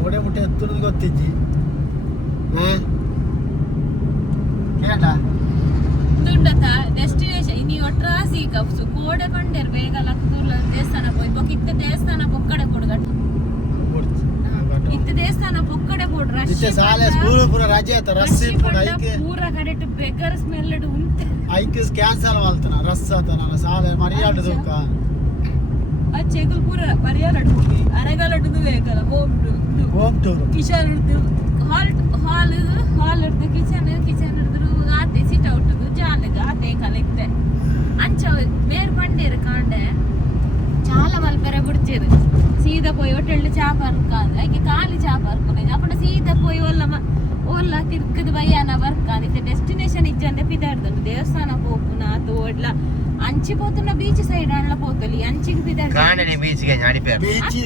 ಗೋಡೆ ಮುಟ್ಟೆ ಎತ್ತುದು ಗೊತ್ತಿಜ್ಜಿ ಕೇಳ ಡೆಸ್ಟಿನೇಷನ್ ನೀವು ಒಟ್ರಾಸಿ ಕಪ್ಸು ಕೋಡೆ ಬಂಡೇರು ಬೇಗ ಲಕ್ಕೂರ್ಲ ದೇವಸ್ಥಾನ போய் ಇತ್ತ ದೇವಸ್ಥಾನ ಪೊಕ್ಕಡೆ ಕೊಡ್ಗಟ್ಟು ಇತ್ತ ದೇವಸ್ಥಾನ ಪೊಕ್ಕಡೆ ಕೊಡ್ ರಶ್ ಸಾಲೆ ಸ್ಕೂಲ್ ಪೂರ ರಜೆ ಆತ ರಶ್ ಇಟ್ಕೊಂಡು ಐಕೆ ಪೂರ ಕಡೆಟ್ ಬೆಗರ್ ಸ್ಮೆಲ್ ಉಂಟೆ ಐಕೆ ಕ್ಯಾನ್ಸಲ್ ಮಾಡ್ತಾನ ರಸ್ ಆತನ ಸಾಲೆ ಮರಿಯಾಡು ದುಕ್ಕ ಆ ಚೆಗಲ್ ಪೂರ ಮರಿಯಾಡು ಹೋಗಿ ಅರೆಗಾಲಟದು ಬೇಕಲ್ಲ ಹೋಮ್ ಟೂರ್ ಕಿಚನ್ ಹಾಲ್ ಇರ್ದು ಕಿಚನ್ ಇರ್ದು ಆತೆ ಸಿಟ್ ಔಟ್ ಜಾಲಗ ಆತೆ ಕಲೆಕ್ತೆ ಅಂಚ ಬೇರೆ ಬಂಡೇರು ಕಾಂಡೆ చాలా మల్పెర బుడ్చేరు సీదా పోయి హోటల్ చాపర్క ఐకే కాలి చాపర్కునే అప్పుడు సీదా పోయి ఓల్ల తిరుక్కదు బయ్యాన వర్క్ అని డెస్టినేషన్ ఇచ్చంటే పిదార్దండి దేవస్థానం పోకున తోడ్ల అంచిపోతున్న బీచ్ సైడ్ అట్లా పోతలి అంచికి పిదార్దు కాండని బీచ్ ಗೆ ನಡಿಪೇರು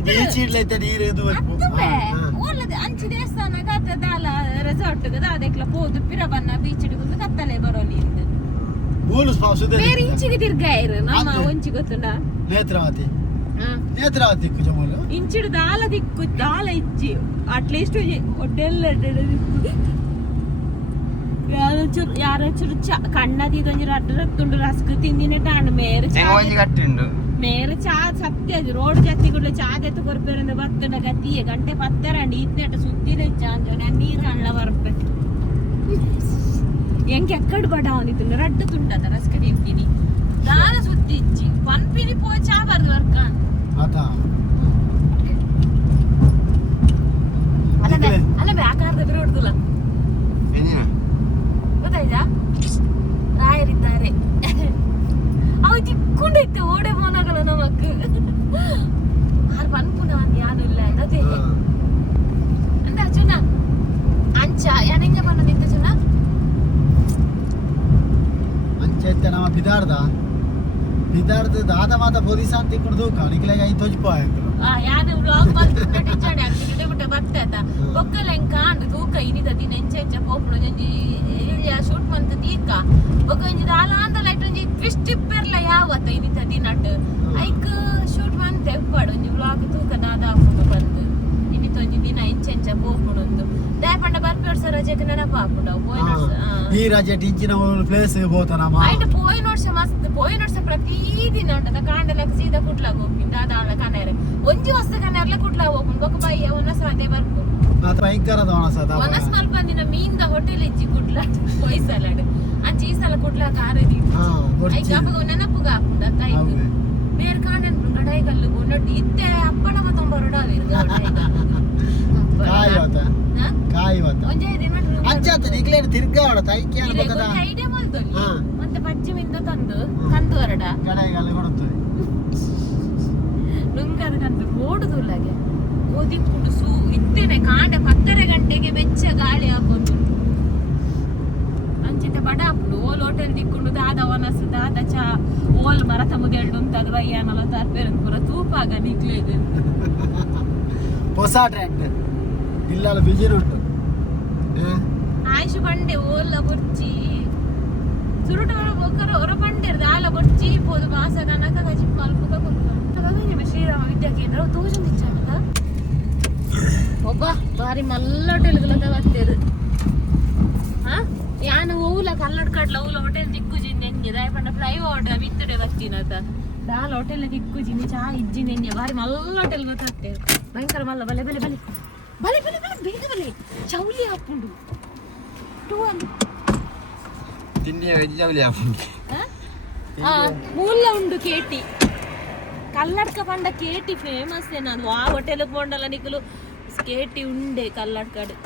ಬೀಚ್ ಇಡ್ಲೈತೆ ನೀರು ಇದು ಓಲ್ಲದ ಅಂಚಿ ದೇವಸ್ಥಾನ ಕತ್ತದಾಲ ರೆಸಾರ್ಟ್ ಗದ ಅದೆಕ್ಲ ಪೋದು ಪಿರಬನ್ನ ಬೀಚ್ ಇಡ್ಕೊಂಡು ಕತ್ತಲೆ ಬರೋಲಿ ಇಂದ ಬೋಲುಸ್ ಪಾಸುದೆ ಬೇರೆ ಇಂಚಿಗೆ ತಿರ್ಗಾಯಿರು ನಮ್ಮ ಒಂಚಿ ಗೊತ್ತುಂಡ ನೇತ್ರಾವತಿ ಕುಜಮಲು ಇಂಚಿಡು ದಾಲ ದಿಕ್ಕು ದಾಲ ಇಚ್ಚಿ ಅಟ್ಲೀಸ್ಟ್ ಒಡ್ಡೆಲ್ಲ ಯಾರೋ ಚುರು ಕಣ್ಣದಿ ಗೊಂಜಿ ರಡ್ಡರತ್ತುಂಡು ರಸ್ಕ್ ತಿಂದಿನಟಾಂಡು ಮೇರೆ ಚಾ ಸತ್ಯ ರೋಡ್ ಜತ್ತಿ ಗುಡ್ಲ ಚಾ ದೆತ್ತು ಕೊರ್ಪೇರಿಂದ ಬತ್ತುಂಡ ಗತಿಯೆ ಗಂಟೆ ಪತ್ತರಂಡಿ ಇತ್ನೆಟ ಸುತ್ತಿನ ಚಾಂಜೋನೆ ನೀರು ಅಣ್ಣ ಬರ್ಪೆ ಎಂಗೆ ಎಕ್ಕಡು ಬಡ ಅವನಿತ್ತು ರಡ್ಡು ತುಂಡದ ರಸ್ಕ ತಿಂತೀನಿ ದಾಲ ಸುತ್ತಿಚ್ಚಿ ಪನ್ಪಿನಿ ಪೋ ಚಾ ಬರ್ದು ವರ್ಕ ಅಲ್ಲ ಬ್ಯಾಕಾರ್ದ ಹೊಡ್ದಲ್ಲ ಗೊತ್ತಾಯ್ತಾ ರಾಯರಿದ್ದಾರೆ ಅವು ಚಿಕ್ಕೊಂಡೈತೆ ಓಡೆ ಮೋನಾಗಲ್ಲ ನಮಕ್ ಆರು ಪನ್ಪುನ ಒಂದು ಯಾನು ಇಲ್ಲ ಅದೇ ಅಂದ ಚುನ ಅಂಚ ಯಾನೆಂಗೆ ಬನ್ನದಿತ್ತು ಚುನ ಅಂಚೈತೆ ನಮ್ಮ ಬಿದಾರ್ದ ದಾದ ಮಾತ ಪೊಲೀಸ್ ಅಂತ ತಿಕ್ಕೊಂಡು ಕಣಿಕಲೆಗ ಐ ತೊಜ್ಪ ಯಾನ ವ್ಲಾಗ್ ಮಾಡ್ತಿದ್ದ ಟಿಚಾಡಿ ಆಗ್ತಿದ್ದೆ ಬಿಟ್ಟ ಬತ್ತತ ಬೊಕ್ಕಲ ಹೆಂಗ್ ಕಾಂಡು ತೂಕ ಇನಿದ ದಿನ ಎಂಚ ಪೋಪುಳು ಒಂಜಿ ಶೂಟ್ ಮಂತ ತೀಕ ಬೊಕ್ಕ ಒಂಜಿ ದಾಲ ಅಂದ ಲೈಟ್ ಒಂಜಿ ಟ್ವಿಸ್ಟ್ ಇಪ್ಪೆರ್ಲ ಯಾವತ್ತ ಇನಿತ ದಿನಟ್ ಐಕ್ ಶೂಟ್ ಮಂತ ಎಪ್ಪಾಡು ಒಂಜಿ ವ್ಲಾಗ್ ತೂಕ ದಾದ ಹಾಕೊಂಡು ಬಂದು ಇನಿತ ಒಂಜಿ ದಿನ ಎಂಚ ಪೋಪುಳು ಒಂದು ದಾಯಪಂಡ ಬರ್ಪೇಡ್ಸ ರಜೆಗೆ ನೆನಪ ಹಾಕೊಂಡು ಈ ರಜೆ ಟೀಚಿನ ಪ್ಲೇಸ್ ಹೋತಾನ ಆಯ್ತು ಪೋಯಿನ ವರ್ಷ ಮಸ್ತ್ ಪೋಯಿನ ವರ್ಷ ಪ್ರತಿದಿನ ಉಂಟದ ಕಾಂಡಲಕ ಸೀದಾ ಕುಟ್ಲಾಗ ಹೋಗ್ತೀನಿ ದಾದಾಳ ಕನೇರೆ ಒಂಜಿ ವಸ್ತು ಕನೇರ್ಲ ಕುಟ್ಲಾಗ ಹೋಗ್ತೀನಿ ಬೊಕ್ಕ ಬಯ್ಯ ಒನಸ ಅದೇ ಬರ್ಕು ಭಯಂಕರದ ಒನಸ್ ಮಲ್ಪಂದಿನ ಮೀನ್ದ ಹೋಟೆಲ್ ಇಜ್ಜಿ ಕುಟ್ಲ ಕೊಯ್ ಸಲಾಡ್ ಅಂಚಿ ಈ ಸಲ ಕುಟ್ಲಾಗ ಆರದಿ ಐಕ ನೆನಪುಗ ಹಾಕುಂಡ ಐಕ್ ಬೇರೆ ಕಾಂಡನ್ ಗಡೈಗಲ್ಲು ನೊಡ್ಡಿ ಇತ್ತೆ ಅಪ್ಪಣ ಮತ್ತೊಂಬರಡ ಐಡಿಯಾ ಮಾಡ್ದಲ್ಲಿ ಮತ್ತೆ ಪಶ್ಚಿಮಿಂದ ತಂದು ಕಂದು ಹೊರಡ ನುಂಗದ ಕಂದು ಓಡುದುಲ್ಲಾಗೆ ಓದಿ ಕುಡುಸು ಇತ್ತೇನೆ ಕಾಂಡ 10 ಗಂಟೆಗೆ ಬೆಚ್ಚ ಗಾಳಿ ಹಾಕೊಂಡು ಅಂಚಿತ ಬಡ ಹಾಕೊಂಡು ಓಲ್ ಹೋಟೆಲ್ ತಿಕ್ಕೊಂಡು ದಾದ ಒನಸ್ ದಾದ ಚಾ ಓಲ್ ಮರತ ಮುದೆಲ್ಡು ಉಂಟದು ವಯ್ಯಾನಲ್ಲ ತರ್ಪೇರನ್ ಪೂರ ತೂಪಾಗ ನಿಕ್ಲೇದು ಹೊಸ ಟ್ರೆಂಡ್ ಇಲ್ಲ ಬಿಜಿನ ಉಂಟು ಆಯ್ಷು ಬಂಡೆ ಓಲ್ಲ ಬುರ್ಚಿ ಸುರುಟ ಬೊಕ್ಕರ ಹೊರ ಬಂಡೇರು ದಾಲ ಬೊರ್ಚಿ ಪೋದು ಮಾಸ ಕನಕ ಕಜಿ ಮಲ್ಪುಗ ಕೊಕ್ಕ ಶ್ರೀರಾಮ ವಿದ್ಯಾ ಕೇಂದ್ರ ತೋಜನ್ ಇಚ್ಚಾನದ ಒಬ್ಬ ಬಾರಿ ಮಲ್ಲೋಟೆಲ್ಗಳದ ಬರ್ತೇದು ಯಾನು ಊಲ ಕಲ್ಲಡ್ ಕಡ್ಲ ಊಲ ಹೋಟೆಲ್ ದಿಕ್ಕುಜಿ ನೆಂಗೆ ದಾಯಪಂಡ ಫ್ಲೈ ಓವರ್ ಬಿತ್ತಡೆ ಬರ್ತೀನತ ದಾಲ ಹೋಟೆಲ್ ದಿಕ್ಕುಜಿ ಚಾ ಇಜ್ಜಿ ನೆಂಗೆ ಬಾರಿ ಮಲ್ಲೋಟೆಲ್ ಗೊತ್ತಾಗ್ತೇವೆ ಭಯಂಕರ ಮಲ್ಲ ಬಲೆ ಬಲೆ ಬಲೆ ಬಲೆ ಬಲೆ ಬಲೆ ಬೇಗ ಬಲೆ ಚೌಲಿ ಹಾಕೊಂಡು ಮೂಲ ಉಂಡು ಕೇಟಿ ಕಲ್ಲಡ್ಕ ಪಂಡ ಕೇಟಿ ಫೇಮಸ್ ನಾನು ಆ ಹೋಟೆಲ್ ಪೋಂಡಲ್ಲ ನಿಕಲು ಕೇಟಿ ಉಂಡೆ ಕಲ್ಲಡ್ಕಡೆ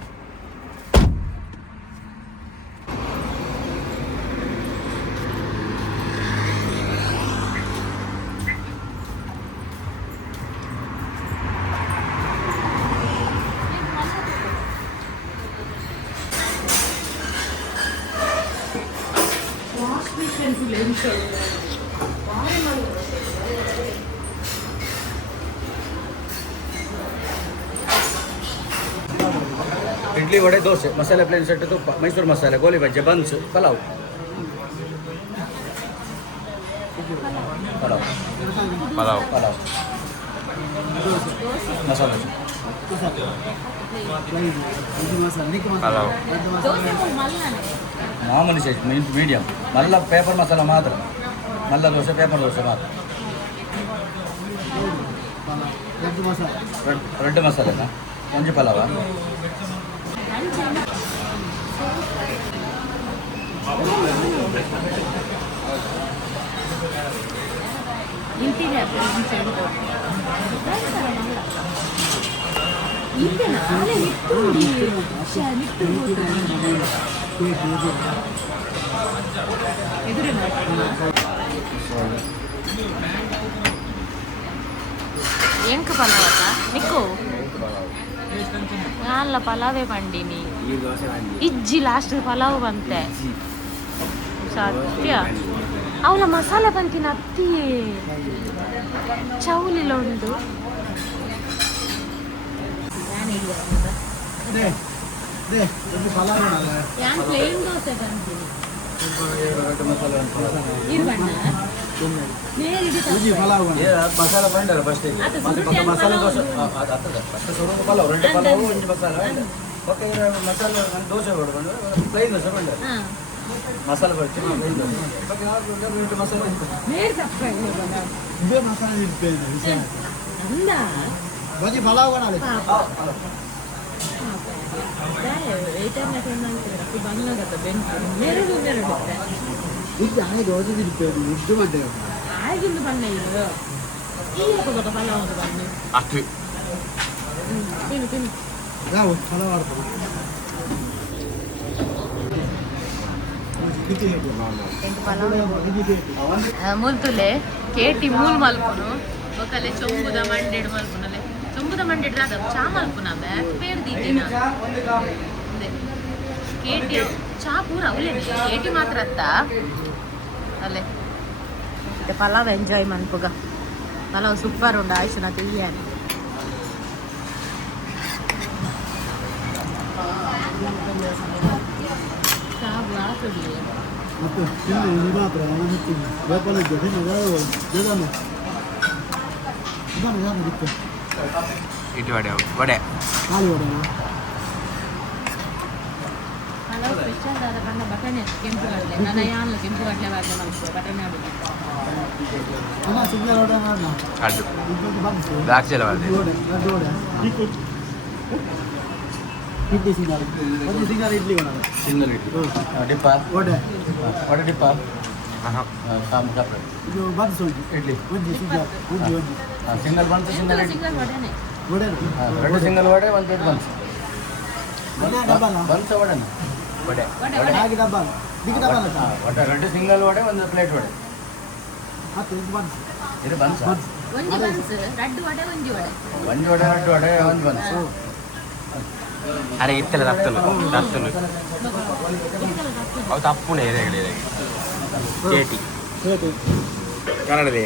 ಇಡ್ಲಿ ವಡೆ ದೋಸೆ ಮಸಾಲೆ ಪ್ಲೇನ್ ಸೆಟ್ ತುಪ್ಪ ಮೈಸೂರು ಮಸಾಲೆ ಗೋಲಿ ಬಜ್ಜೆ ಬನ್ಸ್ ಪಲಾವ್ ಪಲಾವ್ ಪಲಾವ್ ಪಲಾವ್ ಮಸಾಲೆ ಪಲಾವ್ ದೋಸೆ ಮಲ್ಲನೆ ಮಾಮೂಲಿ ಸೈಜ್ ಮೀಡಿಯಂ ಮಲ್ಲ ಪೇಪರ್ ಮಸಾಲ ಮಾತ್ರ ಮಲ್ಲ ದೋಸೆ ಪೇಪರ್ ದೋಸೆ ಮಾತ್ರ ರೆಡ್ ಮಸಾಲೆನಾ ಒಂಜಿ ಪಲಾವ ಇಂಟಿಗೆ ಈಗ ನಾಳೆ ಎದುರೇ ಎಂಕ ಪಲಾವತ ನಿಕ್ಕು ನಾಲ್ಲ ಪಲಾವೇ ಪಂಡಿನಿ ಇಜ್ಜಿ ಲಾಸ್ಟ್ ಪಲಾವ್ ಬಂತೆ ಸತ್ಯ ಅವಳ ಮಸಾಲೆ ಬಂತಿನ ಅತ್ತಿ ಚೌಲಿಲ ಉಂಡು ಯಾನ್ ಪ್ಲೇನ್ ದೋಸೆ ಬಂತೀನಿ ಇದು ಬಣ್ಣ ಮಸಾಲ ಬಂಡಾರ ಫಸ್ಟ್ ಮಸಾಲೆ ದೋಸೆ ಫಸ್ಟ್ ಶುರು ಪಲಾವ್ ರೆಡ್ ಪಲಾವ್ ಒಂಜಿ ಮಸಾಲ ಓಕೆ ಮಸಾಲ ದೋಸೆ ಹೊಡ್ಕೊಂಡು ಪ್ಲೈನ್ ದೋಸೆ ಬಂಡಾರ ಮಸಾಲೆ ಬರ್ತೀವಿ ಮಸಾಲೆ ಬಜಿ ಪಲಾವ್ ಕಾಣಲಿ ಇದು ಆಯ್ತು ಓದಿ ಇರ್ಬೇಕು ಉದ್ದು ಮಟ್ಟೆ ಆಗಿಂದು ಬಣ್ಣ ಇದು ಈಗ ಪಲಾವ್ ಬಣ್ಣ ಅಷ್ಟು ತಿನ್ನು ತಿನ್ನು ಯಾವ ಪಲಾವ್ ಆಡ್ತಾರೆ ಮುಲ್ತುಲೆ ಕೇಟಿ ಮೂಲ್ ಮಲ್ಪುನು ಒಕ್ಕಲೆ ಚೊಂಬುದ ಮಂಡೆಡ್ ಮಲ್ಪುನಲೆ ಚೊಂಬುದ ಮಂಡೆಡ್ ರಾದ ಚಾ ಮಲ್ಪುನ ಬ್ಯಾಕ್ ಬೇಡ್ದಿದ್ದೀನ ಕೇಟಿ ಚಾ ಪೂರ ಅವಲೇ ಕೇಟಿ ಮಾತ್ರ ಅತ್ತ ಅಲ್ಲೇ ಪಲಾವ್ ಎಂಜಾಯ್ ಮನ್ಪುಗ ಪಲಾವ್ ಸೂಪರ್ ಉಂಡು ಆಯ್ತು ನಾ ತಿಳಿಯಾನೆ ಚಾ ಬಾಕಡಿ ಮತ್ತೆ ತಿಂದು ಮಾತ್ರ ವ್ಯಾಪಾರ ಇಟ್ಟು ವಡೆ ವಡೆ ಖಾಲಿ ಹೊಡೆನ ಪಲಾವ್ ಸ್ಪೆಷಲ್ ಆದ ಬಣ್ಣ ಬಟಾಣಿ ಕೆಂಪು ಕಡಲೆ ನನ್ನ ಯಾನ್ಲ ಕೆಂಪು ಕಡಲೆ ಬಾರ್ಲೆ ಮಲ್ಪು ಬಟಾಣಿ ಆಡುದು ಅಮ್ಮ ಸಿಗ್ನಲ್ ಹೊಡೆನ ಅಡ್ಡು ಇದು ಬಂತು ದ್ರಾಕ್ಷಿ ಎಲ್ಲ ಮಾಡಿದೆ ಇಡ್ಲಿ ಸಿಂಗಾರ ಒಂದು ಸಿಂಗಾರ ಇಡ್ಲಿ ಕೊಡೋಣ ಸಿಂಗಲ್ ಇಟ್ಟು ಡಿಪ್ಪ ವಡೆ ವಡೆ ಡಿಪ್ಪ ಇದು ಬನ್ಸ್ ಉಂಟು ಇಡ್ಲಿ ಒಂಜಿ ಸಿಂಗಾರ ಒಂಜಿ ಒಂಜಿ single buns single idli single ವಡೆನೆ ವಡೆ ಎರಡು ಸಿಂಗಲ್ ವಡೆ ಒಂದು ಪ್ಲೇಟ್ ಬನ್ಸ್ ಡಬ್ಬನ ಬನ್ಸ್ ವಡೆನ ವಡೆ ವಡೆ ಹಾಗೆ ಡಬ್ಬನ ಬಿಗಿ ಡಬ್ಬನ ವಡೆ ಎರಡು ಸಿಂಗಲ್ ವಡೆ ಒಂದು ಪ್ಲೇಟ್ ವಡೆ ಮತ್ತೆ ಇದು ಬನ್ಸ್ ಇದು ಬನ್ಸ್ ಒಂಜಿ ಬನ್ಸ್ ರಡ್ಡು ವಡೆ ಒಂಜಿ ವಡೆ ಒಂದು ವಡೆ ಎರಡು ವಡೆ ಒಂದು ಬನ್ಸ್ ಅರೆ ಇತ್ತಲ್ಲ ರಫ್ತಲು ಅವು ತಪ್ಪುನೆ ಎರೆಗಳಿಗೆ ಕೇಟಿ ಕನ್ನಡದೇ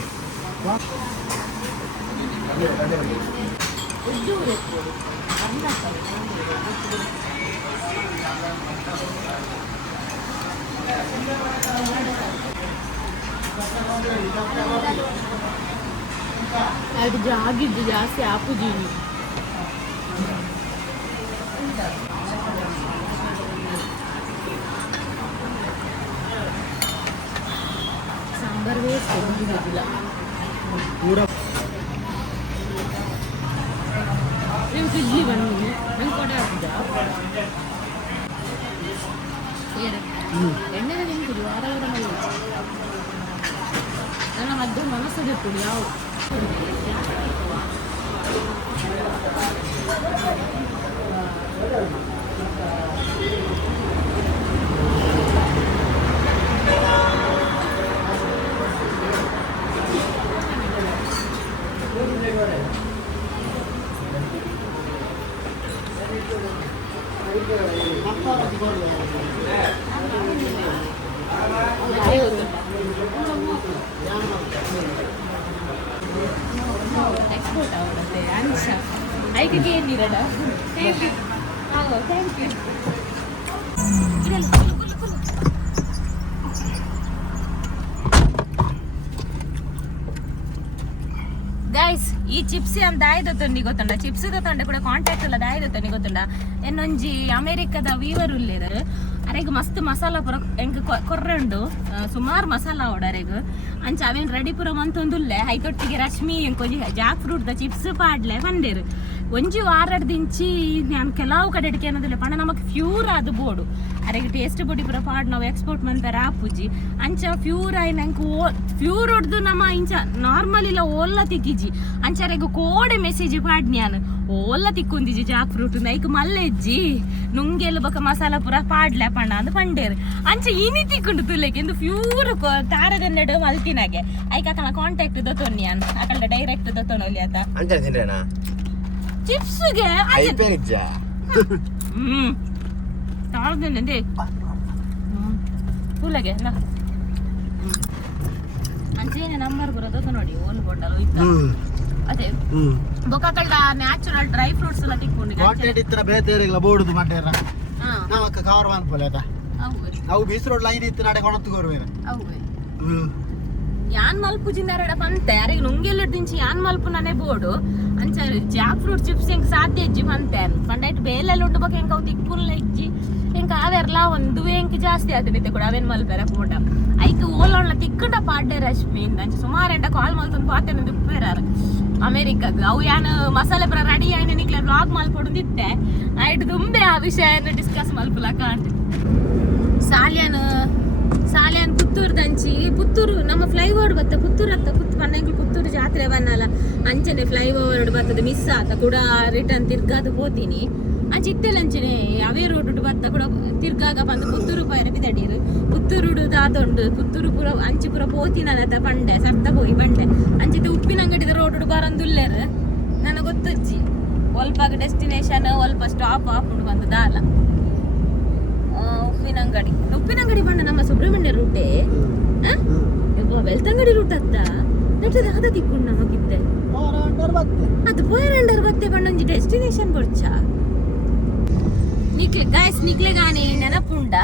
ಅದು ಜಾಗಿದ್ದು ಜಾಸ್ತಿ ಆಪುಜೀನಿ ಸಾಂಬಾರ್ ವೇಸ್ಟ್ ಮುಗಿದಿಲ್ಲ ಪೂರ ನೀವು ಇಡ್ಲಿ ಬನ್ನಿ ನಂಗೆ ಕೊಡೆ ಹಾಕಿದ್ದ ಎಣ್ಣೆ ನಿಂತಿದ್ದು ವಾರ ವಾರ ಮಾಡಿ ನನ್ನ ಮಧ್ಯೆ ಮನಸ್ಸು ಬಿಟ್ಟು ಯಾವ ಎಕ್ಸ್ಪೋರ್ಟ್ ಆಗುತ್ತೆ ಅಂಶ ಐಕಿಗೆ ಏನಿರಡ thank you thank you guys ಈ ಚಿಪ್ಸ್ ಅಂತ ಆಯ್ದೊತ್ತೊಂಡಿ ಗೊತ್ತುಂಡ ಚಿಪ್ಸ್ ತೊಂಡೆ ಕೂಡ ಕಾಂಟ್ಯಾಕ್ಟ್ ಎಲ್ಲ ಆಯ್ದೊತ್ತೊಂಡಿ ಗೊತ್ತುಂಡ ಎನ್ನೊಂಜಿ ಅಮೆರಿಕದ ವೀವರ್ ಉಳ್ಳೇದರು ಅರೆಗ್ ಮಸ್ತ್ ಮಸಾಲ ಪುರ ಎಂಕ್ ಕೊರ್ರೆ ಉಂಡು ಸುಮಾರು ಮಸಾಲ ಓಡ ಅರೆಗ್ ಅಂಚ ಅವೇನ್ ರೆಡಿ ಪುರ ಮಂತೊಂದುಲ್ಲೆ ಹೈಕೊಟ್ಟಿಗೆ ರಶ್ಮಿ ಎಂಕೊಂಜಿ ಜಾಕ್ ಫ್ರೂಟ್ ದ ಚಿಪ್ಸ್ ಪಾಡ್ಲೆ ಬಂದೇರು ಒಂಜಿ ವಾರಡ್ ದಿಂಚಿ ನಾನು ಕೆಲವು ಕಡೆ ಏನದಿಲ್ಲ ಪಣ ನಮಕ್ ಫ್ಯೂರ್ ಅದು ಬೋಡು ಅರೆಗೆ ಟೇಸ್ಟ್ ಬೊಡಿ ಪುರ ಪಾಡ್ ನಾವು ಎಕ್ಸ್ಪೋರ್ಟ್ ಮಂತಾರೆ ಆಪುಜಿ ಅಂಚ ಫ್ಯೂರ್ ಆಯ್ ನಂಗೆ ಫ್ಯೂರ್ ಹೊಡ್ದು ನಮ್ಮ ಇಂಚ ನಾರ್ಮಲ್ ಇಲ್ಲ ಓಲ್ಲ ತಿಕ್ಕಿಜಿ ಅಂಚರೆಗೆ ಕೋಡೆ ಮೆಸೇಜ್ ಪಾಡ್ ನಾನು ಓಲ್ಲ ತಿಕ್ಕೊಂದಿಜಿ ಜಾಕ್ ಫ್ರೂಟ್ ಐಕ್ ಮಲ್ಲೆಜ್ಜಿ ನುಂಗೆಲ್ಲ ಬಕ ಮಸಾಲ ಪುರ ಪಾಡ್ಲೆ ಪಣ ಅದು ಪಂಡೇರು ಅಂಚ ಇನಿ ತಿಕ್ಕೊಂಡು ತುಲೆಗೆ ಎಂದು ಫ್ಯೂರ್ ತಾರದನ್ನೆಡು ಮಲ್ತಿನಾಗೆ ಐಕ್ ಅಕಲ ಕಾಂಟ್ಯಾಕ್ಟ್ ದೊತ್ತೊನ್ನಿ ಅನ್ ಅಕಲ್ದ ಡೈರೆಕ್ಟ್ ದೊತ್ತೊನೊಲಿ ಆತ ಚಿಪ್ಸ್ಗೆ ತಾಳ್ದೇನೆ ಫುಲ್ಲಗೆ ಅಂಚೇನೆ ನಂಬರ್ ಬರೋದು ನೋಡಿ ಓಲ್ ಬೋಟಲ್ ಇತ್ತು ಅದೇ ಬೊಕಕಲ್ದ ನ್ಯಾಚುರಲ್ ಡ್ರೈ ಫ್ರೂಟ್ಸ್ ಎಲ್ಲ ತಿಕ್ಕೊಂಡು ಕಾಂಟ್ಯಾಕ್ಟ್ ಇತ್ರ ಬೇತೆರಿಗ್ಲ ಬೋಡುದು ಮಂಡೇರ ನಾವಕ್ಕ ಕವರ್ ಮಾಡ್ಪೋಲೆ ಆತ ಅವು ಬೀಸ್ ರೋಡ್ ಲೈನ್ ಇತ್ತು ನಡೆ ಕೊಣತ್ತು ಕೋರುವೇನ ಯಾನ್ ಮಲ್ಪು ಜಿಂದಾರಡ ಪಂತೆ ಅರೆಗೆ ನುಂಗೆಲ್ಲ ದಿಂಚಿ ಯಾನ್ ಮಲ್ಪು ನನೆ ಬೋಡು ಅಂಚ ಜಾಕ್ ಫ್ರೂಟ್ ಚಿಪ್ಸ್ ಹೆಂಗ್ ಸಾಧ್ಯ ಇಜ್ಜಿ ಪಂತೆ ಪಂಡಾಯ್ತು ಬೇಲೆಲ್ಲ ಉಂಡು ಬಕ ಹೆಂಗ್ ಅವು ತಿಕ್ಕುಲ್ಲ ಇಜ್ಜಿ ಹೆಂಗ್ ಅವೆರ್ಲ ಒಂದು ಹೆಂಗ್ ಜಾಸ್ತಿ ಆತನಿತ್ತೆ ಕೂಡ ಅವೇನ್ ಮಲ್ಪೆರ ಫೋಟ ಐಕ್ ಓಲೊಳ್ಳ ತಿಕ್ಕಂಡ ಪಾಡ್ಡೆ ರಶ್ಮಿಯಿಂದ ಅಂಚ ಸುಮಾರು ಎಂಡ ಕಾಲ್ ಮಲ್ತೊಂದು ಪಾತೆನ ದುಪ್ಪೇರಾರ ಅಮೆರಿಕದ ಅವು ಯಾನ್ ಮಸಾಲೆ ಪುರ ರೆಡಿ ಆಯ್ನ ನಿಕ್ಲೆ ಬ್ಲಾಗ್ ಮಲ್ಪೊಡುದಿತ್ತೆ ಆಯ್ತು ತುಂಬೆ ಆ ವಿಷಯನ ಡಿಸ್ಕಸ್ ಮಲ್ಪುಲ ಕಾಂಟ್ ಸಾಲ್ಯಾನ್ ಪುತ್ತೂರು ದಂಚಿ ಪುತ್ತೂರು ನಮ್ಮ ಫ್ಲೈಓವರ್ ಬತ್ತ ಪುತ್ತೂರು ಅಂತ ಪನ್ನಂಗಿ ಪುತ್ತೂರು ಜಾತ್ರೆ ಬನ್ನಲ್ಲ ಅಂಚನೆ ಫ್ಲೈಓವರ್ ಬರ್ತದೆ ಮಿಸ್ ಆತ ಕೂಡ ರಿಟರ್ನ್ ತಿರ್ಗಾದ ಹೋತೀನಿ ಅಂಚೆ ಇತ್ತೆಲಂಚನೆ ಅವೇ ರೋಡ್ ಬತ್ತ ಕೂಡ ತಿರ್ಗಾಗ ಬಂದು ಪುತ್ತೂರು ಪೈರ ಬಿದಡೀರು ಪುತ್ತೂರು ದಾತೊಂಡು ಪುತ್ತೂರು ಪುರ ಅಂಚಿ ಪುರ ಪೋತಿನತ ಪಂಡೆ ಸತ್ತ ಹೋಗಿ ಬಂಡೆ ಅಂಚಿತ ಉಪ್ಪಿನ ಅಂಗಡಿದ ರೋಡ್ ಬರಂದುಲ್ಲೇರು ನನಗೆ ಗೊತ್ತಜ್ಜಿ ಒಲ್ಪಾಗ ಡೆಸ್ಟಿನೇಷನ್ ಒಲ್ಪ ಸ್ಟಾಪ್ ಹಾಕೊಂಡು ಬಂದು ದಾಲ ಉಪ್ಪಿನಂಗಡಿ ಬಂಡ ನಮ್ಮ ಸುಬ್ರಹ್ಮಣ್ಯ ರೂಟೇ ಬೆಳ್ತಂಗಡಿ ರೂಟ್ ಅತ್ತ ನೆಟ್ಟದ ಅದ ತಿಕ್ಕೊಂಡು ನಮಗಿದ್ದೆ ಅದು ಪೋಯರಂಡರ್ ಬತ್ತೆ ಬಂಡೊಂಜಿ ಡೆಸ್ಟಿನೇಷನ್ ಬರ್ಚ ನಿಕ್ಲೆ ಗಾನಿ ನೆನಪುಂಡ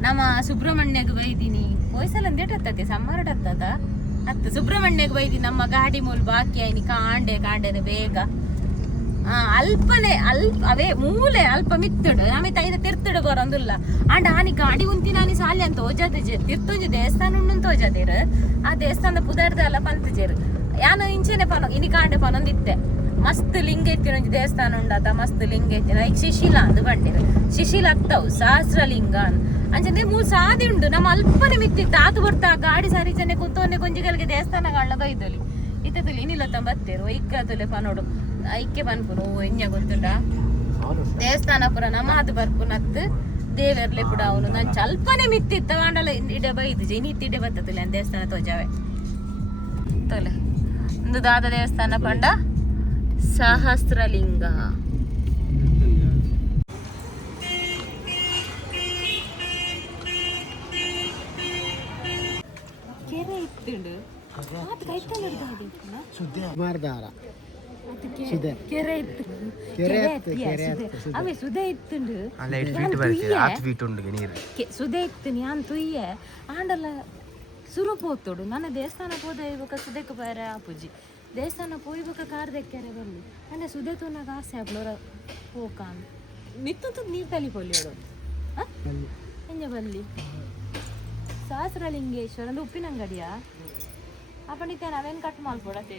ನಮ್ಮ ಸುಬ್ರಹ್ಮಣ್ಯಗ್ ಬೈದಿನಿ ಹೋಯ್ಸಲ ಎಂದೇಟತ್ತತೆ ಸಮ್ಮರಟತ್ತದ ಅತ್ತ ಸುಬ್ರಹ್ಮಣ್ಯಗ್ ಬೈದಿ ನಮ್ಮ ಗಾಡಿ ಮೂಲ ಬಾಕಿ ಆಯ್ನಿ ಕಾಂಡೆ ಬೇಗ ಅಲ್ಪನೆ ಅವೇ ಮೂಲೆ ಅಲ್ಪ ಮಿತ್ತಡು ಆಮೇಲೆ ತೈದ ತಿರ್ತಡು ಬರೋಂದಿಲ್ಲ ಅಂಡ್ ಆನಿ ಗಾಡಿ ಉಂತಿ ನಾನಿ ಸಾಲಿ ಅಂತ ಓಜಾದ ತಿರ್ತೊಂಜಿ ದೇವಸ್ಥಾನ ಉಂಡು ಓಜಾದೇರು ಆ ದೇವಸ್ಥಾನದ ಪುದರ್ದ ಎಲ್ಲ ಪಂತಜೇರು ಯಾನು ಇಂಚೆನೆ ಪನೋ ಇನಿ ಕಾಂಡೆ ಪನೊಂದಿತ್ತೆ ಮಸ್ತ್ ಲಿಂಗ ಎತ್ತಿನೊಂಜಿ ದೇವಸ್ಥಾನ ಉಂಡಾತ ಮಸ್ತ್ ಲಿಂಗ ಎತ್ತಿನ ಈಗ ಶಿಶಿಲ ಅಂದು ಬಂಡಿರು ಶಿಶಿಲ ಆಗ್ತಾವು ಸಹಸ್ರಲಿಂಗ ಅಂಚಂದ್ರೆ ಮೂರು ಸಾದಿ ಉಂಡು ನಮ್ಮ ಅಲ್ಪನೆ ಮಿತ್ತಿತ್ತು ಆತು ಬರ್ತಾ ಗಾಡಿ ಸಾರಿ ಜನ ಕುತ್ತೊಂದೆ ಕೊಂಜಿಗಳಿಗೆ ದೇವಸ್ಥಾನಗಳನ್ನ ಬೈದಲಿ ಇತ್ತದಲ್ಲಿ ಇನ್ನಿಲ್ಲತ್ತ ಬತ್ತೇರು ಇಕ್ಕದಲೆ ಪನೋಡು ಐಕ್ಯ ಬನ್ಪುನು ಎಂಜ ಗೊತ್ತುಂಡ ದೇವಸ್ಥಾನ ಪುರ ನಮಾದ್ ಬರ್ಪುನತ್ ದೇವರ್ಲೆ ಪುಡ ಅವನು ನಾನು ಸ್ವಲ್ಪನೆ ಮಿತ್ತಿತ್ತ ವಾಂಡಲ ಇಡೆ ಬೈದು ಜೈನಿತ್ತಿಡೆ ಬತ್ತತಿಲ್ಲ ದೇವಸ್ಥಾನ ತೋಜಾವೆ ತೊಲೆ ಒಂದು ದಾದ ದೇವಸ್ಥಾನ ಪಂಡ ಸಹಸ್ರಲಿಂಗ ಕೆರೆ ಇತ್ತುಂಡು ಆತ ಕೈತಲ್ಲ ಸುದ್ದಿ ಮಾರ್ದಾರ ಕೆರೆ ಇತ್ತು ಅವೇ ಸುದೆ ಇತ್ತುಂಡು ಸುದೆ ಇತ್ತು ಯಾನ್ ತುಯ್ಯ ಆಂಡಲ್ಲ ಸುರು ಪೋತೋಡು ನನ್ನ ದೇವಸ್ಥಾನ ಪೋದ ಇವಾಗ ಸುದಕ್ಕೆ ಬೇರೆ ಆಪುಜಿ ದೇವಸ್ಥಾನ ಪೋಯ್ಬೇಕ ಕಾರ್ ದೆಕ್ಕ್ಯಾರೆ ಬಲ್ಲಿ ಅಂದ್ರೆ ಸುದೆ ತೋನಾಗ ಆಸೆ ಆಗ್ಲೋರ ಹೋಕ ಮಿತ್ತು ನೀರು ತಲಿ ಪೊಲಿಯೋಡು ಎಂಜ ಬಲ್ಲಿ ಸಹಸ್ರಲಿಂಗೇಶ್ವರ ಅಂದ್ರೆ ಉಪ್ಪಿನಂಗಡಿಯಾ ಅಪ್ಪನಿತ್ತೆ ನಾವೇನು ಕಟ್ ಮಾಡ್ಕೊಡತ್ತೆ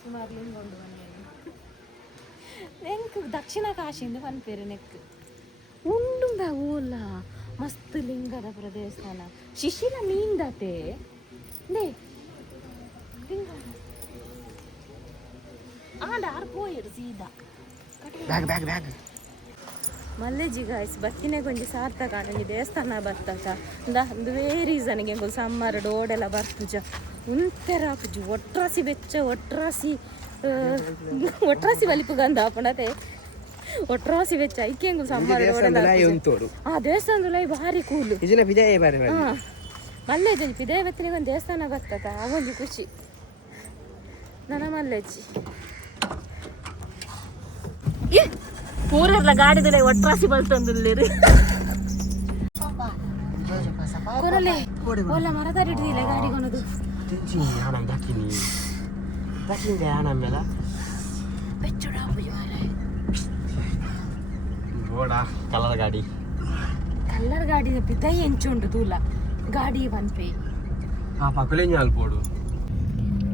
ಸುಮಾರು ಲಿಂಗ ಉಂಡು ನೆಕ್ ದಕ್ಷಿಣ ಕಾಶಿಂದ ಪನ್ಪೇರು ನೆಕ್ ಉಂಡುಂಬ ಓಲ ಮಸ್ತ್ ಲಿಂಗದ ಪ್ರದೇಶನ ಶಿಶಿಲ ನೀಂದತೆ ನೇ ಲಿಂಗ ಆಂಡ ಆರ್ ಪೋಯರು ಸೀದಾ ಬ್ಯಾಗ್ ಮಲ್ಲೆಜಿ ಗಾಯ್ಸ್ ಬತ್ತಿನೇ ಕೊಂಚ ಸಾರ್ಥಕ ನನಗೆ ದೇವಸ್ಥಾನ ಬರ್ತಕ ಒಂದುವೇ ರೀಸನ್ಗೆ ಒಂದು ಸಮ್ಮರ್ ಡೋಡೆಲ್ಲ ಬರ್ತುಜ ಉಂತೆರ ಪುಜು ಒಟ್ರಾಸಿ ಬೆಚ್ಚ ಒಟ್ರಾಸಿ ಬಲಿಪು ಗಂಧ ಪುಣತೆ ಒಟ್ರಾಸಿ ಬೆಚ್ಚ ಐಕೆ ಸಮ್ಮರ್ ಡೋಡೆಲ್ಲ ಆ ದೇವಸ್ಥಾನದ ಭಾರಿ ಕೂಲು ಮಲ್ಲೆಜಿ ಪಿದೇ ಬತ್ತಿನೇ ಒಂದು ದೇವಸ್ಥಾನ ಬರ್ತಕ ಅವೊಂದು ಖುಷಿ ನನ್ನ ಮಲ್ಲೆಜ್ಜಿ ಪೂರೆಲ್ಲ ಗಾಡಿದಲ್ಲ ಒಟ್ರಾಸಿ ಬಲ್ತಂದಿಲ್ಲೇರಿ ಕೊರಲೆ ಒಲ್ಲ ಮರದಾರಿ ಹಿಡಿದಿಲ್ಲ ಗಾಡಿ ಕೊನದು ಬೆಚ್ಚಡ ಗೋಡಾ ಕಲರ್ ಗಾಡಿ ಪಿತ ಎಂಚುಂಡು ತೂಲ ಗಾಡಿ ಪನ್ಪೆ ಆ ಪಕ್ಕಲೇಂಜಿ ಅಲ್ಪೋಡು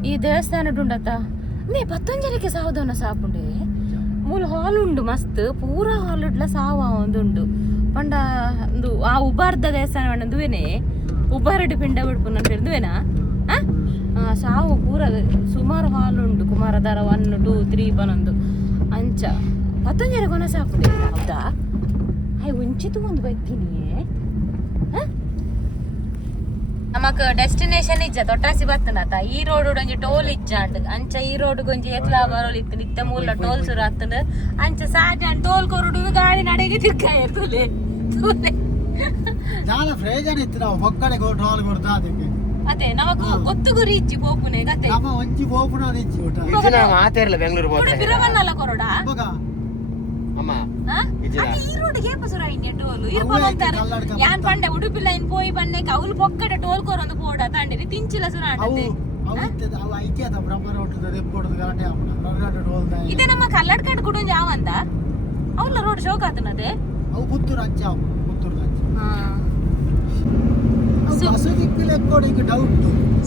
ಈ ದೇವಸ್ಥಾನ ಉಂಡತ್ತ ಮೇ ಪತ್ತೊಂಜಲಿಗೆ ಸಾವದವನ ಸಾಪುಂಡೆ ಮೂಲ ಹಾಲ್ ಉಂಡು ಮಸ್ತ್ ಪೂರ ಹಾಲ್ ಉಡ್ಲ ಸಾವ ಒಂದುಂಡು ಪಂಡ ಒಂದು ಆ ಉಬಾರ್ದ ದೇವಸ್ಥಾನ ದುವೇನೆ ಉಬಾರಡಿ ಪಿಂಡ ಬಿಡ್ಪು ನನ್ನ ದುವೇನಾ ಸಾವು ಪೂರ ಸುಮಾರು ಹಾಲ್ ಉಂಡು ಕುಮಾರಧಾರ 1 2 3 ಪನೊಂದು ಅಂಚ ಪತ್ತೊಂಜಲಿ ಕೊನ ಸಾಪುಂಡೆ ಹೌದಾ ಅಯ್ಯ ಉಂಚಿತು ಒಂದು ಬೈತೀನಿ ನಮಕ್ ಡೆಸ್ಟಿನೇಷನ್ ಇಜ್ಜ ತೊಟ್ರಾಸಿ ಬತ್ತನತ ಈ ರೋಡ್ ಒಂಜಿ ಟೋಲ್ ಇಜ್ಜಾಂಡ್ ಅಂಚ ಈ ರೋಡ್ ಗೊಂಜಿ ಎತ್ಲಾ ಬರೋಲ್ ಇತ್ತು ನಿತ್ಯ ಮೂಲ ಟೋಲ್ ಸುರ ಆತಂಡ್ ಅಂಚ ಸಾಜಾನ್ ಟೋಲ್ ಕೊರುಡು ಗಾಡಿ ನಡೆಗೆ ತಿರ್ಕಾಯ ತುಲೆ ಜಾಲ ಫ್ರೇಜನ್ ಇತ್ತು ನಾವು ಒಕ್ಕಡೆ ಟೋಲ್ ಕೊಡ್ತಾ ಅದಕ್ಕೆ ಅದೇ ನಮಕ್ ಒತ್ತುಗುರಿ ಇಜ್ಜಿ ಪೋಪುನೆ ಗತೆ ನಮ್ಮ ಒಂಜಿ ಪೋಪುನ ಇಜ್ಜಿ ಊಟ ಇದನ್ನ ಮಾತಾರಲ್ಲ ಬೆಂಗಳೂರು ಕೂಡ ಬಿರವನ್ನಲ್ಲ ಕೊರೋಡ ಅಮ್ಮ ಈ ರೋಡ್ ಗೇಪ ಸುರ ಇಂಡಿಯಾ ಟೋಲ್ ಇರ್ಬೋದಂತಾರ ಯಾನ್ ಪಂಡೆ ಉಡುಪಿ ಲೈನ್ ಪೋಯಿ ಬನ್ನೆ ಕೌಲ್ ಪೊಕ್ಕಡೆ ಟೋಲ್ ಕೊರೊಂದು ಪೋಡ ತಂಡಿರಿ ತಿಂಚಿಲ ಸುರ ಆಟದೆ ಇದೇ ನಮ್ಮ ಕಲ್ಲಡ್ ಕಡ್ ಕುಡು ಜಾವಂತ ಅವಲ್ಲ ರೋಡ್ ಶೋಕ್ ಆತನದೆ ಅವು ಪುತ್ತೂರು ಅಂಚ ಪುತ್ತೂರು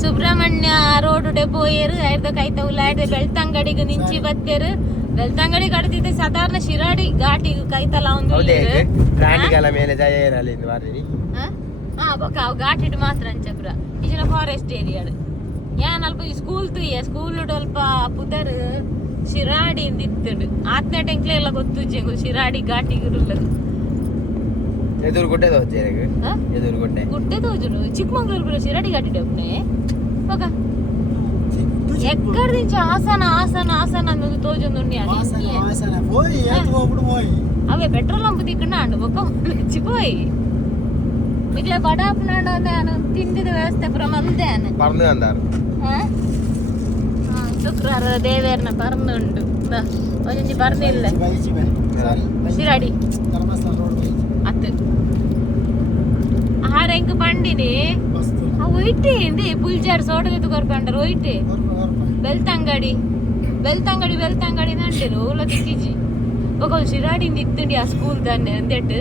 ಸುಬ್ರಹ್ಮಣ್ಯ ರೋಡ್ ಡೆಪೋಯರು ಐರ್ದ ಕೈತ ಉಲ್ಲಾಯ್ದ ಬೆಳ್ತಂಗಡಿಗೆ ನಿಂಚಿ ಬತ್ತೇರು ಬೆಳ್ತಂಗಡಿ ಕಡ್ತಿದ್ದೆ ಸಾಧಾರಣ ಶಿರಾಡಿ ಘಾಟಿ ಕೈತಲ ಒಂದು ಪ್ರಾಣಿಗಳ ಮೇಲೆ ದಯ ಇರಲಿ ಎಂದು ಬಾರಿ ಘಾಟಿಡ್ ಮಾತ್ರ ಅಂಚಪುರ ಈಜಿನ ಫಾರೆಸ್ಟ್ ಏರಿಯಾಡ್ ಏನ್ ಅಲ್ಪ ಸ್ಕೂಲ್ ತುಯ್ಯ ಸ್ಕೂಲ್ ಅಲ್ಪ ಪುದರ್ ಶಿರಾಡಿ ಇತ್ತಡು ಆತ್ನೇ ಟೆಂಕ್ಲೆ ಎಲ್ಲ ಗೊತ್ತು ಶಿರಾಡಿ ಘಾಟಿಗಿರುಲ್ಲದು ಎದುರುಗುಡ್ಡೆ ತೋಜೆ ಎದುರುಗುಡ್ಡೆ ಗುಡ್ಡೆ ತೋಜುಡು ಚಿಕ್ಕಮಂಗ್ಳೂರು ಶಿರಾಡಿ ಘಾಟಿ ಡಬ್ನೆ ಹೋಗ ಎಕ್ಕರ್ದಿಂಚ ಆಸನ ಆಸನ ಆಸನ ಅನ್ನೋದು ತೋಜೊಂದು ಅವೇ ಪೆಟ್ರೋಲ್ ಅಂಬು ತಿಕ್ಕಂಡು ಬೊಕ್ಕ ಹೆಚ್ಚಿಪೋಯಿ ಇಗ್ಲೇ ಬಡಾಪನಾಡ ತಿಂಡಿದ ವ್ಯವಸ್ಥೆ ಪುರ ಮಲ್ದೇನ പറഞ്ഞു ಅಂದಾರು ಶುಕ್ರವಾರ ದೇವೇರ್ನ ಬರ್ನುಂಡು ಒಂಜಿ ಬರ್ನಿಲ್ಲ ಶಿರಾಡಿ ಅತ್ತು ಆಹಾರ ಹೆಂಗ್ ಬಂಡಿನಿ ಒಯ್ಟೆ ಇಂದಿ ಪುಲ್ಜಾರ್ ಸೋಡದ ಕೊರ್ಪಂಡರು ಒಯ್ಟೆ ಬೆಳ್ತಂಗಡಿ ನಂಡಿರು ಉಲ್ಲ ತಿಕ್ಕಿಜಿ ఒక ಶಿರಾಡಿಂದ ಇತ್ತುಂಡಿ ಆ ಸ್ಕೂಲ್ ದಾನೆ ಅಂದೆಟ್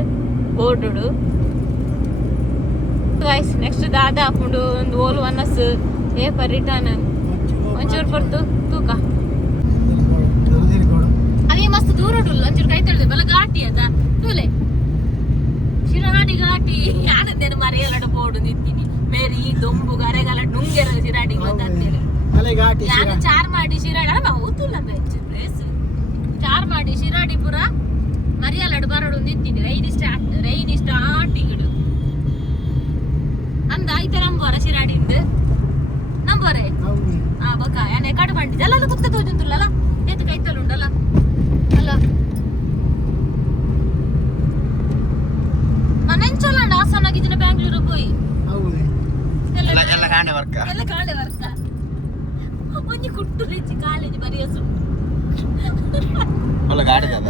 ಬೋರ್ಡುಡು ಗೈಸ್ ನೆಕ್ಸ್ಟ್ ದಾದ ಹಾಕೊಂಡು ಒಂದು ಓಲು ಅನ್ನಸ್ ಪೇಪರ್ ರಿಟರ್ನ್ ಒಂಚೂರು ಬರ್ತು ತೂಕ ಅವೇ ಮಸ್ತ್ ದೂರ ಒಂಚೂರು ಕೈ ತೊಳೆದು ಬಲ ಘಾಟಿ ಅದ ತೂಲೆ ಶಿರಾಡಿ ಘಾಟಿ ಆನಂದೇನು ಮರೆಯಲಡ ಬೋರ್ಡು ನಿಂತೀನಿ ಮೇರಿ ದೊಂಬು ಗರೆಗಲ ಡುಂಗೆರ ಶಿರಾಡಿ ಬಂದಂತೇಳಿ ನಾನು ಚಾರ್ ಮಾಡಿ ಶಿರಾಡಿ ಅಲ್ಲ ಊತುಲ್ಲ ಬೆಚ್ಚ ಪ್ಲೇಸ್ ಚಾರ್ ಮಾಡಿ ಶಿರಾಡಿಪುರ ಮರಿಯಲಡು ಬರಡು ನಿಂತೀನಿ ರೈನಿ ಸ್ಟಾರ್ಟಿಂಗ್ ಅಂದ ಐತೆ ನಂಬೋರ ಶಿರಾಡಿಂದ ನಂಬೋರೆ ಬೊಕ್ಕ ಏನೇ ಕಡು ಬಂಡಿ ಎಲ್ಲ ಕುತ್ತ ತೋಜುಂತುಲ್ಲಲ್ಲ ಏತ ಕೈತಲು ಉಂಡಲ್ಲ ಅಲ್ಲ ಮನೆಂಚಲ್ಲ ಹಾಸನಾಗಿದ್ದಿನ ಬ್ಯಾಂಗ್ಳೂರು ಹೋಯ್ ಎಲ್ಲ ಕಾಂಡೆ ವರ್ಕ ಒಂಜಿ ಕುಟ್ಟು ರೆಚ್ಚಿ ಕಾಲೇಜ್ ಬರಿಯಸು ಒಳ್ಳೆ ಗಾಡಿ ಅದ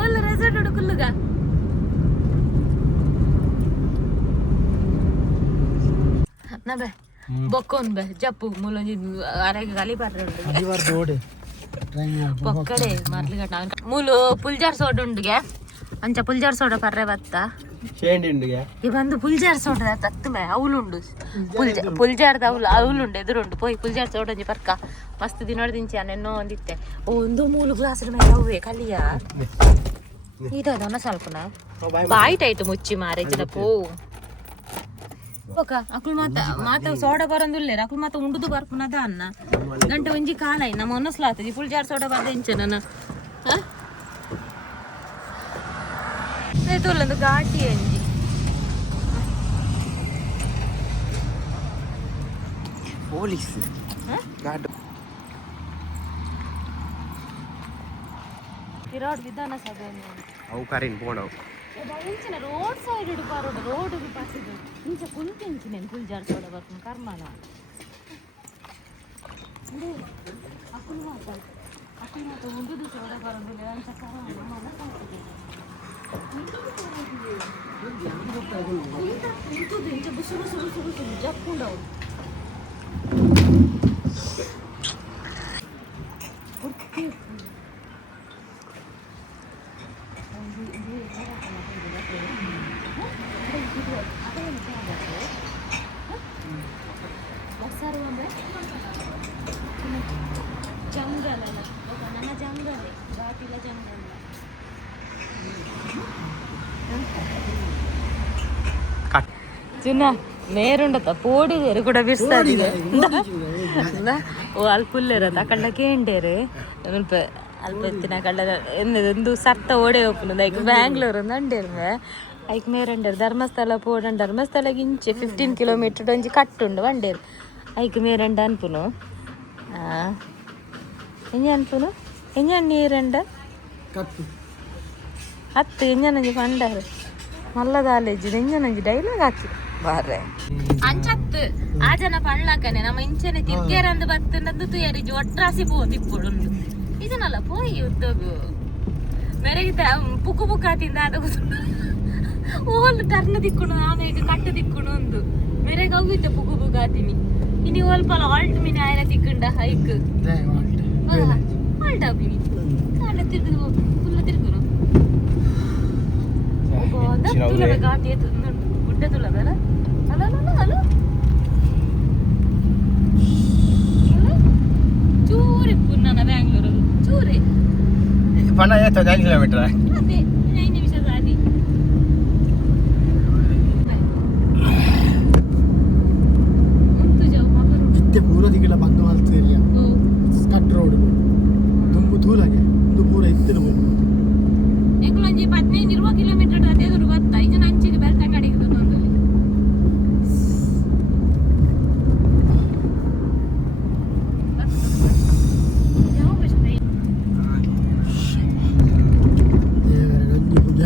ಒಳ್ಳೆ ರೆಸಾರ್ಟ್ ಹುಡುಕುಲ್ಲುಗ ನಬೆ ಬೊಕ್ಕೊಂದ್ ಬೆ ಜಪ್ಪು ಮೂಲೊಂಜಿ ಅರೆಗೆ ಗಲಿ ಬರ್ರೆ ಪೊಕ್ಕಡೆ ಮರ್ಲಿಗಟ್ಟ ಮೂಲು ಪುಲ್ಜಾರ್ ಸೋಡ ಉಂಡುಗೆ ಅಂಚ ಪುಲ್ಜಾರ್ ಸೋಡ ಪರ್ರೆ ಬತ್ತ ಈ ಬಂದು ಪುಲ್ಜಾರ್ ಸೋಡ ತತ್ತುಮೆ ಅವಳುಂಡು ಪುಲ್ಜಾರ್ದ ಅವಳುಂಡು ಎದುರುಂಡು ಪೋಯ್ ಪುಲ್ಜಾರ್ ಸೋಡ ಒಂಜಿ ಪರ್ಕ ಮಸ್ತ್ ದಿನೊಡ್ದಿಂಚಿ ನೆನ್ನೋ ಒಂದಿತ್ತೆ ಒಂದು 3 ಗ್ಲಾಸ್ ಮೇಲೆ ಅವೇ ಕಲಿಯ ಇದೊಂದು ಸ್ವಲ್ಪನ ಬಾಯಿ ಟೈಟ್ ಮುಚ್ಚಿ ಮಾರೇಜಿನ ಪೋ ಅಕ್ಳು ಮಾತ ಸೋಡ ಬರಂದುಲ್ಲೇರ ಅಕ್ಳು ಮಾತ ಉಂಡುದು ಬರ್ಪುನದ ಅನ್ನ ಗಂಟೆ ಒಂಜಿ ಕಾಲ ನಮ್ಮ ಒನ್ನಸ್ಲಾತದಿ ಪುಲ್ಜಾರ್ ಸೋಡ ಬರ್ದ ಇಂಚ ನಾನು ತೋಲೊಂದು ಘಾಟಿ ಅಂಜಿ ಪೊಲೀಸ್ ವಿರಾಟ್ ವಿಧಾನಸಭೆ ಅವು ಕರೀನ್ ಪೋಣವು ಇಂಚಿನ ರೋಡ್ ಸೈಡ್ ಇಡುಪಾರೋಡು ರೋಡ್ ಪಾಸಿದ್ದು ಇಂಚ ಕುಂತಿಂಚಿನೇನು ಪುಲ್ಜಾರ್ ಸೋಡ ಬರ್ತೀನಿ ಕರ್ಮಾನ ಅಕ್ಕಳು ಮಾತ ಉಂಡುದು ಸೋಡ ಬರೋದಿಲ್ಲ ಅಂತ ಇಂಚ ಬುಸುರು ಸುರು ಸುರು ಸುರು ಜಪ್ಪುಂಡವು ಚಿನ್ನ ನೇರುಂಡತ ಪೋಡಿದೇರು ಕೂಡ ಬಿಡ್ಸ್ತಾರಿದೆ ಓ ಅಲ್ಪುಲ್ಲೇರ ತಕಂಡ ಕೇಂಡೇರು ಮುಲ್ಪ ಅಲ್ಪ ಎತ್ತಿನ ಕಳ್ಳ ಒಂದು ಸತ್ತ ಓಡೆ ಹೋಗ್ನು ಲೈಕ್ ಬ್ಯಾಂಗ್ಳೂರ್ ಅಂಡೇರ್ಮೆ ಐಕ್ ಮೇರಂಡೇರು ಧರ್ಮಸ್ಥಳ ಪೋಡನ್ ಧರ್ಮಸ್ಥಳಗೆ ಇಂಚೆ 15 ಕಿಲೋಮೀಟರ್ ಒಂಜಿ ಕಟ್ಟುಂಡು ಒಂಡೇರು ಐಕ್ ಮೇರಂಡ ಅನ್ಪುನು ಎಂಜ ಅನ್ಪುನು ಎಂಜ ನೀರಂಡ ಹತ್ತು ಎಂಜನಂಜಿ ಪಂಡಾರು ಮಲ್ಲ ಕಾಲೇಜ್ ಎಂಜನಂಜಿ ಡೈಲಾಗ್ ಹಾಕಿ ಬಾರೆ ಅಂಚತ್ತು ಆ ಜನ ಪಳ್ಳಕನೆ ನಮ್ಮ ಇಂಚನೆ ತಿರ್ಗೇರಂದು ಬತ್ತಂದು ತುಯರಿ ಒಟ್ರಾಸಿ ತಿಪ್ಪುಡುಂಡು ಇದನ್ನಲ್ಲ ಪೋಯಿ ಉದ್ದೋಗು ಮೆರಗಿತ ಪುಕ್ಕು ಪುಕ್ಕಾತಿಂದ ಅದ ಓಲ್ ಟರ್ನ ತಿಕ್ಕುಣು ಆಮೇಲೆ ಕಟ್ಟು ತಿಕ್ಕುಣು ಒಂದು ಮೆರಗ ಹೋಗಿದ್ದೆ ಪುಕ್ಕು ಪುಕ್ಕಾತೀನಿ ಇನಿ ಓಲ್ಪಲ ಆಲ್ಟ್ ಮಿನಿ ಆಯ್ನ ತಿಕ್ಕಂಡ ಹೈಕ್ ಆಲ್ಟ್ ಹಾಪಿನಿ ಕಾಂಡ ತಿರುಗುದು ಫುಲ್ಲ ತಿರುಗುನು ತುಲಗ ಘಾಟಿ ಗುಡ್ಡ ತುಲಗಲ್ಲ ಅಲ್ಲ ಅಲ್ಲ ಚೂರಿಪ್ಪು ನನ್ನ ಬ್ಯಾಂಗ್ಳೂರು ಚೂರಿ ಪಣ 5 ಕಿಲೋಮೀಟರ್ ಅದೇ 5 ನಿಮಿಷ ದಾರಿ ಮುತ್ತು ಜಾವ ಮಗರು ಇತ್ತೆ ಪೂರ ದಿಕ್ಕಿಲ ಬಂದು ಹಾಲ್ತಿಲ್ಲ ಸ್ಕಟ್ ರೋಡ್ ತುಂಬು ದೂರಗೆ ಒಂದು ಪೂರ ಇತ್ತಿನ ಬಂದು ಏಕಲಂಜಿ 15-20 ಕಿಲೋಮೀಟರ್ ಅದೇ ದೂರ ಬತ್ತ ಈಗ ನಂಚಿಗೆ ಬೆಳ್ತಂಗಡಿಗೆ ಬಂದು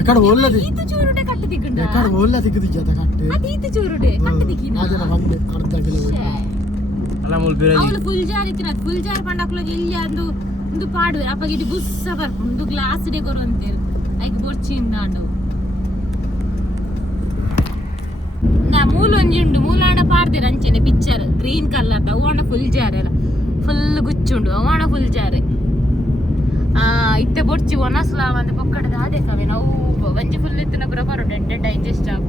ఎక్కడ ఓళ్ళది ఈత చూరుడే కట్టు దిగుండా ఎక్కడ ఓళ్ళది దిగుది కట్టు అది ఈత చూరుడే కట్టు దిగినా ఆజన వంద అర్ಧ ಕಿಲೋಮೀಟರ್ ಅಲ್ಲ ಮೂಲ ಬೇರೆ ಅವಳು ಫುಲ್ ಜಾರ್ ಇಕ್ಕಿನ ಫುಲ್ ಜಾರ್ ಪಂಡಕ್ಲಗೆ ಇಲ್ಲಿ ಒಂದು ಪಾಡು ಅಪ್ಪಗೆ ಇದು ಬುಸ್ಸ ಬರ್ಪು ಒಂದು ಗ್ಲಾಸ್ ಡೆ ಕೊರು ಅಂತೇಳಿ ಐಕ್ ಬೊರ್ಚಿಂದ ಅಂಡು ನಾ ಮೂಲ ಒಂಜುಂಡು ಮೂಲಾಂಡ ಪಾರ್ದಿರ ಅಂಚೆನೆ ಪಿಕ್ಚರ್ ಗ್ರೀನ್ ಕಲರ್ ಅವಣ ಫುಲ್ ಜಾರ್ ಎಲ್ಲ ಫುಲ್ ಗುಚ್ಚುಂಡು ಅವಣ ಫುಲ್ ಜಾರೆ ಇತ್ತೆ ಬೊಡ್ಚಿ ಒಣಸ್ಲಾವ ಅಂತ ಪೊಕ್ಕಡದ ಅದೇ ಕವೆ ನಾವು ಒಂಜಿ ಫುಲ್ ಇತ್ತಿನ ಪುರ ಬರೋಡು ಎಂಟೆ ಡೈಜೆಸ್ಟ್ ಆಗು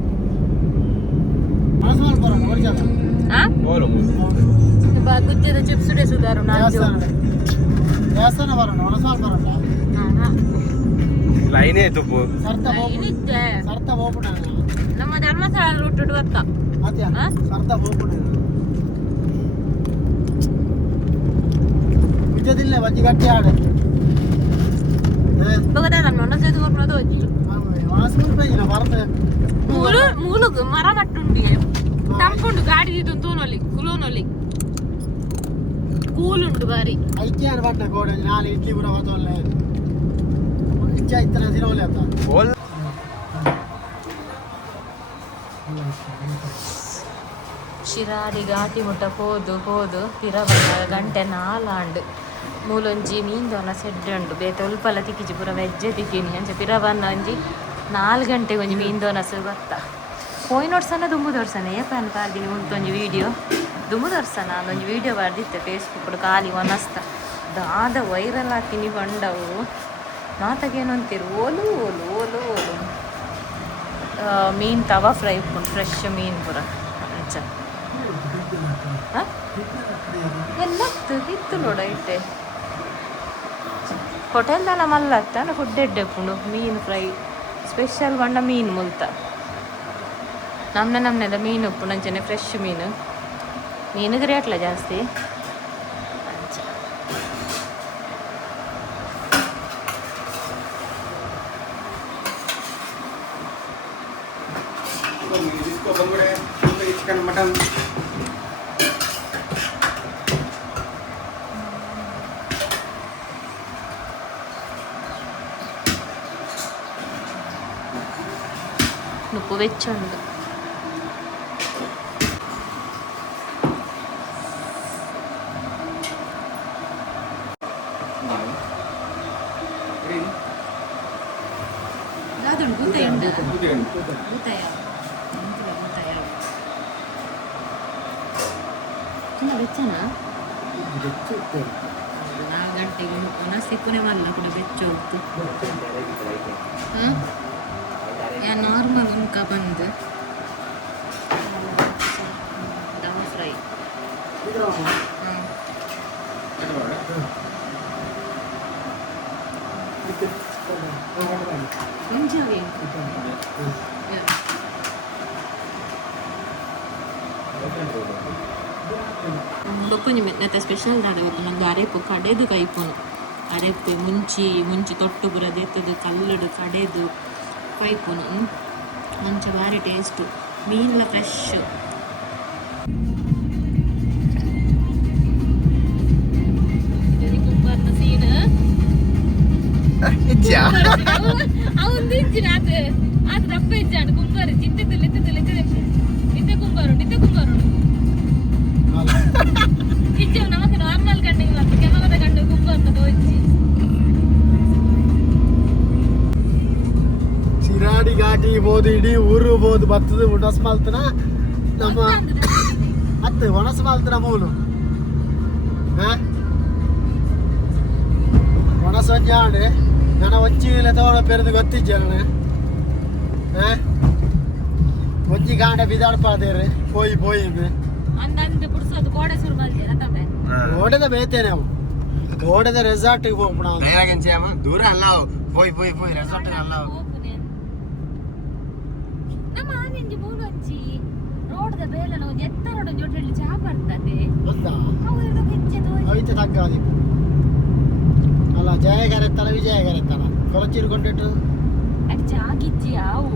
ಗುಜ್ಜದ ಚಿಪ್ಸ್ ಡೆ ಸುಧಾರು ಲೈನೇ ತುಪ್ಪು ನಮ್ಮ ಧರ್ಮಸ್ಥಳ ರೂಟ್ ಗೊತ್ತ ವಿಜಯದಿಲ್ಲ ಒಂಜಿ ಗಟ್ಟಿ ಆಡೆ ಮೂಲು ಮರ ಮಟ್ಟುಂಡಿ ತಂಪುಂಡು ಗಾಡಿ ತೋನೊಲಿ ಕುಲೋನೊಲಿ ಕೂಲುಂಡು ಬಾರಿ ಐಕ್ಯಾನ ಬಟ್ಟ ಗೋಡೆ ನಾಳೆ ಇಡ್ಲಿ ಪುರ ಬತ್ತೊಲ್ಲೆ ಇಚ್ಚ ಇತ್ತನ ದಿನೋಲೆ ಅಂತ ಶಿರಾಡಿ ಘಾಟಿ ಮುಟ್ಟ ಹೋದು ಪಿರವಲ್ಲ ಗಂಟೆ 4 ಮೂಲೊಂಜಿ ಮೀನ್ದೋನ ಸೆಡ್ಡೆ ಉಂಡು ಬೇತೆ ಉಲ್ಪಲ ತಿಕ್ಕಿಜಿ ಪೂರ ವೆಜ್ಜೆ ತಿಕ್ಕಿನಿ ಅಂಚೆ ಪಿರವನ್ನ ಒಂಜಿ 4 ಗಂಟೆಗೆ ಒಂಜಿ ಮೀನ್ದೋನಸು ಬತ್ತ ಪೋಯಿನ ವರ್ಷನ ದುಂಬು ತೋರ್ಸನೆ ಏಪನ್ ಪಾರ್ದಿನಿ ಉಂಟೊಂಜಿ ವೀಡಿಯೋ ದುಂಬು ತೋರ್ಸನ ನಾನೊಂಜಿ ವೀಡಿಯೋ ಬರ್ದಿತ್ತೆ ಫೇಸ್ಬುಕ್ ಖಾಲಿ ಒನಸ್ತ ದಾದ ವೈರಲ್ ಹಾಕಿನಿ ಬಂಡವು ಮಾತಗೇನು ಅಂತೀರು ಓಲು ಓಲು ಓಲು ಓಲು ಮೀನು ತವಾ ಫ್ರೈ ಉಪ್ಪುಂಡು ಫ್ರೆಶ್ ಮೀನು ಪೂರ ಅಂಚ ಎಲ್ಲತ್ತು ಇತ್ತು ನೋಡ ಇಟ್ಟೆ ಹೋಟೆಲ್ದಲ್ಲ ಮಲ್ಲತ್ತ ಫುಡ್ ಎಡ್ಡೆಪ್ಪುಂಡು ಮೀನು ಫ್ರೈ ಸ್ಪೆಷಲ್ ಬಂಡ ಮೀನು ಮುಲ್ತ ನಮ್ನೆದ ಮೀನು ಉಪ್ಪು ನಂಚನೆ ಫ್ರೆಶ್ ಮೀನಿಗೆ ರೇಟ್ಲ ಜಾಸ್ತಿ ಚಿಕನ್ ಮಟನ್ నువ్వు వెచ్చండు కాదు గుతాయండి గుతాయా చిన్న వెచ్చనా 4 ಗಂಟೆಗೆ ಸಿಕ್ಕನೆ ಮಲ್ಲ ಕೂಡ ಬೆಚ್ಚೋಗ್ತು ಯಾ ನಾರ್ಮಲ್ ಉನ್ಕ ಬಂದು ದಮ್ ಫ್ರೈ కొంచెం ಬೊಕ್ಕೊಂಜಿ ಮೆತ್ತ ಸ್ಪೆಷಲ್ ದಾಡೆ ನಂಗೆ ಅರೆಪು ಕಡೆದು ಕೈಪುನು ಅರೆಪು ಮುಂಚಿ ತೊಟ್ಟು ಬುರ ದೆತ್ತದು ಕಲ್ಲಡು ಕಡೆದು ಕೈಪುನು ಮಂಚ ಭಾರಿ ಟೇಸ್ಟು ಮೀನ್ಲ ಫ್ರೆಶ್ ಕುಂಬಾರ್ನ ಸೀನ್ ಅವನು ದಿಂಚಿನ ಅದು ದಪ್ಪ ಇಜ್ಜಾಡು ಕುಂಬಾರು ಚಿಂತಿದ್ದು ನಿತ್ಯ ಕುಂಬಾರು ಇಜ್ಜವು ನಮಗೆ ನಾರ್ಮಲ್ ಗಂಡಿಗೆ ಮತ್ತು ಕೆಮರದ ಗಂಡು ಕುಂಬಾರ್ನ ತೋಚಿ ಶಿರಾಡಿ ಘಾಟಿ ಬೋದು ಇಡೀ ಊರು ಬೋದು ಬತ್ತದ ಒಣಸ್ ಮಾಲ್ತನ ನಮ್ಮ ಅತ್ತೆ ಒಣಸ್ ಮಾಲ್ತನ ಮೂಲು ಒಣಸ್ ಒಂಜಾಡೆ ನನ್ನ ಒಂಚಿಲ ತಗೊಂಡ ಪೆರೆದು ಗೊತ್ತಿಜ್ಜನ ಒಂಜಿ ಗಾಂಡ ಬಿದಾಡ್ಪಾದೇರೆ ಪೋಯಿ ಅಂದಂದು ಪುಡ್ಸೋದು ಗೋಡೆ ಸುರು ಮಾಡ್ತೀರ ತಮ್ಮೆ ಓಡದ ಬೇತೇನೆ ಅವು ಓಡದ ರೆಸಾರ್ಟ್ಗೆ ಹೋಗ್ಬಿಡ ದೂರ ಅಲ್ಲ ಪೋಯ್ ರೆಸಾರ್ಟ್ ಅಲ್ಲ ನಮ್ಮ ಆನೆಂಜಿ ಮೂಲು ಹಂಚಿ ರೋಡ್ದ ಬೇಲನ ಒಂದು ಎತ್ತರ ಜೊಡ್ಡಲ್ಲಿ ಚಾ ಬರ್ತದೆ ಗೊತ್ತಾ ಅವ್ರದ್ದು ಹೆಚ್ಚೆದು ಅವಿತೆ ತಗ್ಗಾದಿ ಅಲ್ಲ ಜಯಗಾರೆತ್ತಲ್ಲ ವಿಜಯಗಾರೆತ್ತಲ್ಲ ಕೊಳಚಿರ್ಕೊಂಡಿಟ್ಟು ಅದು ಚಾ ಗಿಜ್ಜಿ ಅವು